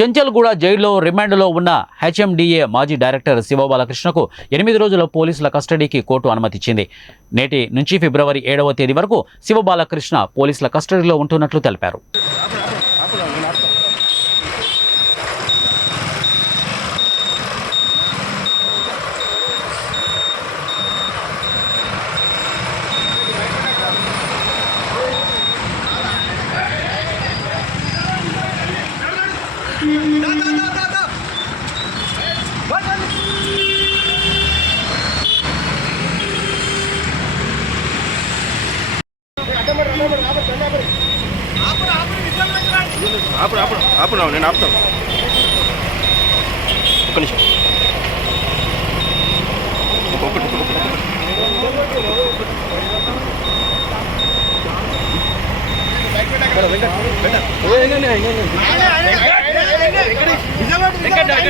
చెంచల్గూడ జైల్లో రిమాండ్లో ఉన్న హెచ్ఎండిఏ మాజీ డైరెక్టర్ శివబాలకృష్ణకు 8 రోజుల పోలీసుల కస్టడీకి కోర్టు అనుమతిచ్చింది. నేటి నుంచి ఫిబ్రవరి 7వ తేదీ వరకు శివబాలకృష్ణ పోలీసుల కస్టడీలో ఉంటున్నట్లు తెలిపారు. నేను ఆపుతాను ఒక్క నిమిషం. వెంకట